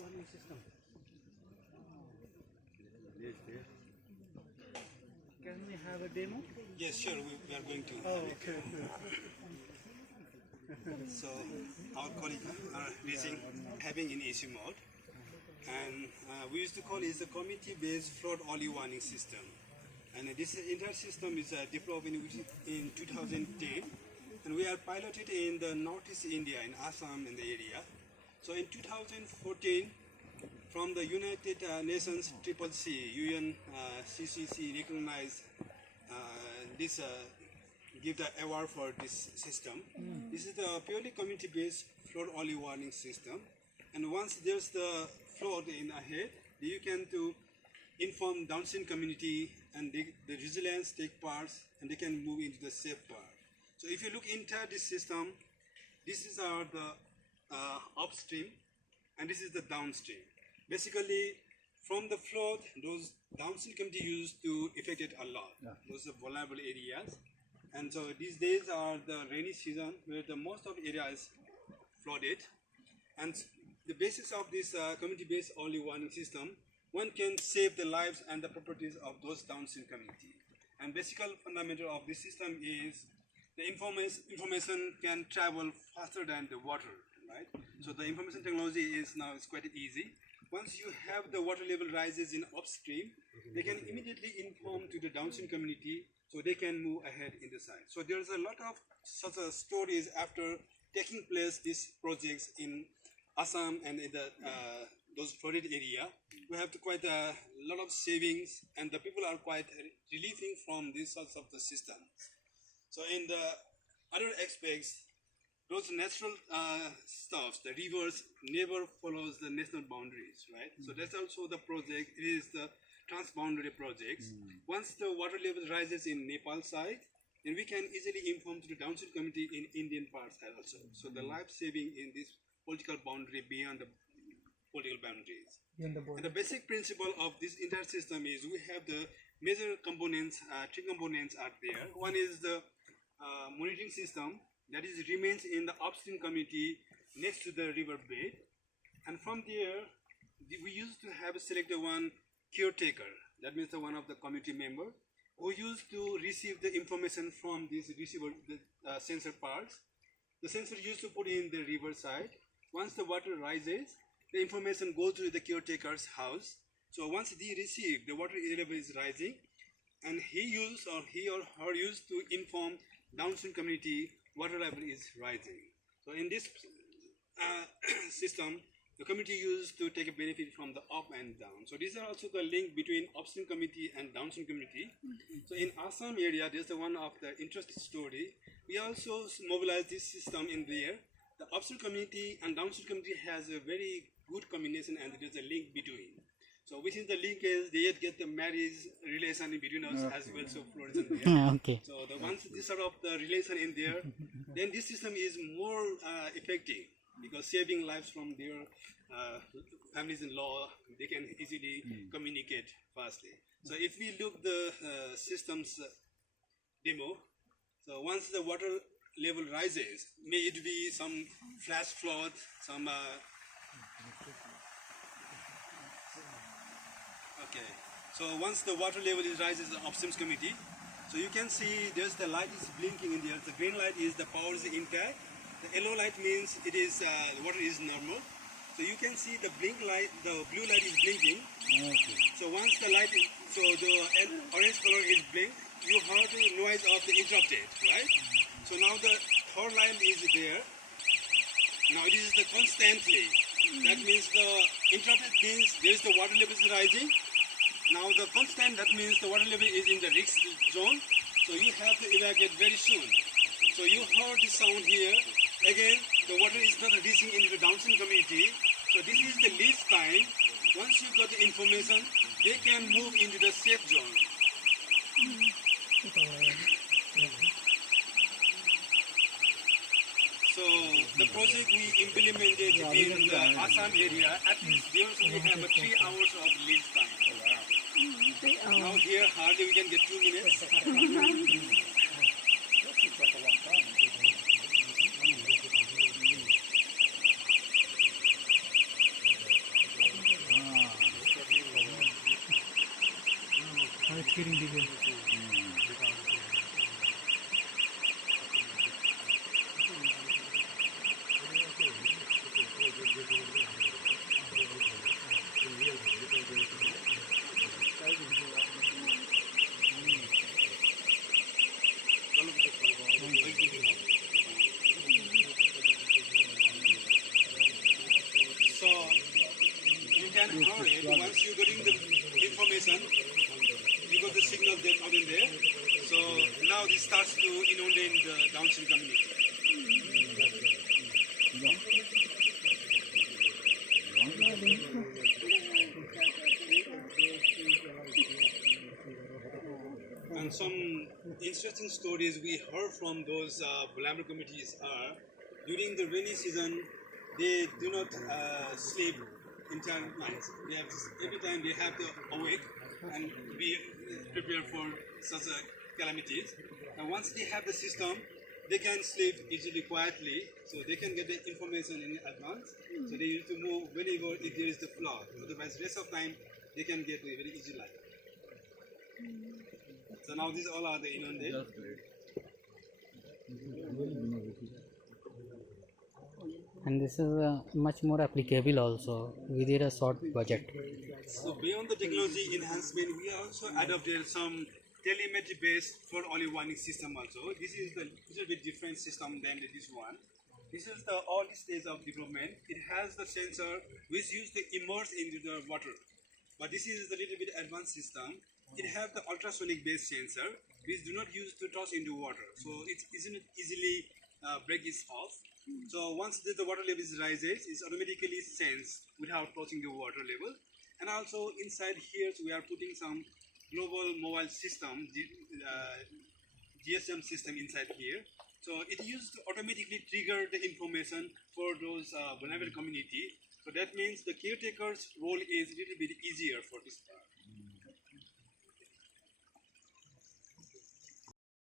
warning system. Can we have a demo? Yes, sure, we are going to. Oh, okay. So, our colleagues are having in ICIMOD, and we used to call it the community-based flood early warning system. And this entire system is developed in 2010, and we are piloted in the Northeast India, in Assam in the area. So in 2014, from the United Nations CCC, CCC recognized this, give the award for this system. This is the purely community-based flood early warning system. And once there's the flood in ahead, you can to inform downstream community, and the resilience take parts, and they can move into the safe part. So if you look into this system, this is the upstream, and this is the downstream. Basically, from the flood, those downstream community used to affect it a lot. Yeah. Those are vulnerable areas. And so these days are the rainy season where the most of the area is flooded. And the basis of this community-based early warning system, one can save the lives and the properties of those downstream community. And basic fundamental of this system is the information can travel faster than the water, right? So the information technology is now quite easy. Once you have the water level rises in upstream, they can immediately inform to the downstream community so they can move ahead in the site. So there's a lot of such stories after taking place these projects in Assam and in the those flooded area. We have quite a lot of savings, and the people are quite relieving from these sorts of the system. So in the other aspects, those natural stuffs, the rivers never follows the national boundaries, right? So that's also the project. It is the transboundary projects. Once the water level rises in Nepal side, then we can easily inform to the downstream community in Indian parts also. So the life saving in this political boundary beyond the political boundaries. And the basic principle of this entire system is we have the major components, three components are there. One is the monitoring system that is remains in the upstream community next to the river bed. And from there, we used to have selected one caretaker, that means the one of the community member, who used to receive the information from this receiver, the sensor parts. The sensor used to put in the river side. Once the water rises, the information goes to the caretaker's house. So once they receive, the water level is rising, and he or her used to inform downstream community water level is rising. So in this system, the community used to take a benefit from the up and down. So these are also the link between upstream community and downstream community. So in Assam area, there's one of the interesting story. We also mobilize this system in there. The upstream community and downstream community has a very good combination, and there's a link between. So within the link is they get the marriage relation in between us as well, so flows in there. Okay. So the once this sort of the relation in there, then this system is more effective because saving lives from their families-in-law, they can easily communicate fastly. So if we look the systems demo, so once the water level rises, may it be some flash flood, some okay. So once the water level rises in the upstream community, so you can see there's the light is blinking in there. The green light is the power is intact. The yellow light means it is the water is normal. So you can see the blink light, the blue light is blinking. Okay. So once the light, so the orange color is blink, you heard the noise of the interrupted, right? So now the third line is there. Now it is the constantly. That means the interrupted means there is the water level is rising. Now the constant, that means the water level is in the risk zone. So you have to evacuate very soon. So you heard the sound here. Again, the water is not reaching into the downstream community. So this is the lead time. Once you got the information, they can move into the safe zone. So the project we implemented in the Assam area, at least there we have 3 hours of lead time. Now here hardly we can get 2 minutes. sharing details. So you can hear it once you're getting the information, you got the signal that out in there. So now this starts to inundate the downstream community. And some interesting stories we heard from those vulnerable communities are during the rainy season, they do not sleep entire nights. They have every time they have to awake and be prepared for such calamities. And once they have the system, they can sleep easily, quietly, so they can get the information in advance. So they need to move whenever if there is the flood. Otherwise, rest of time they can get a very easy life. So now these all are the inundated. And this is much more applicable also within a short budget. So beyond the technology enhancement, we also adopted some telemetry-based flood early warning system also. This is the little bit different system than this one. This is the early stage of development. It has the sensor which used to immerse into the water. But this is the little bit advanced system. It has the ultrasonic based sensor which do not use to toss into water. So it isn't easily break it off. So once the water level rises, it's automatically sensed without touching the water level. And also inside here we are putting some global mobile system, GSM system inside here. So it used to automatically trigger the information for those vulnerable community. So that means the caretaker's role is a little bit easier for this part.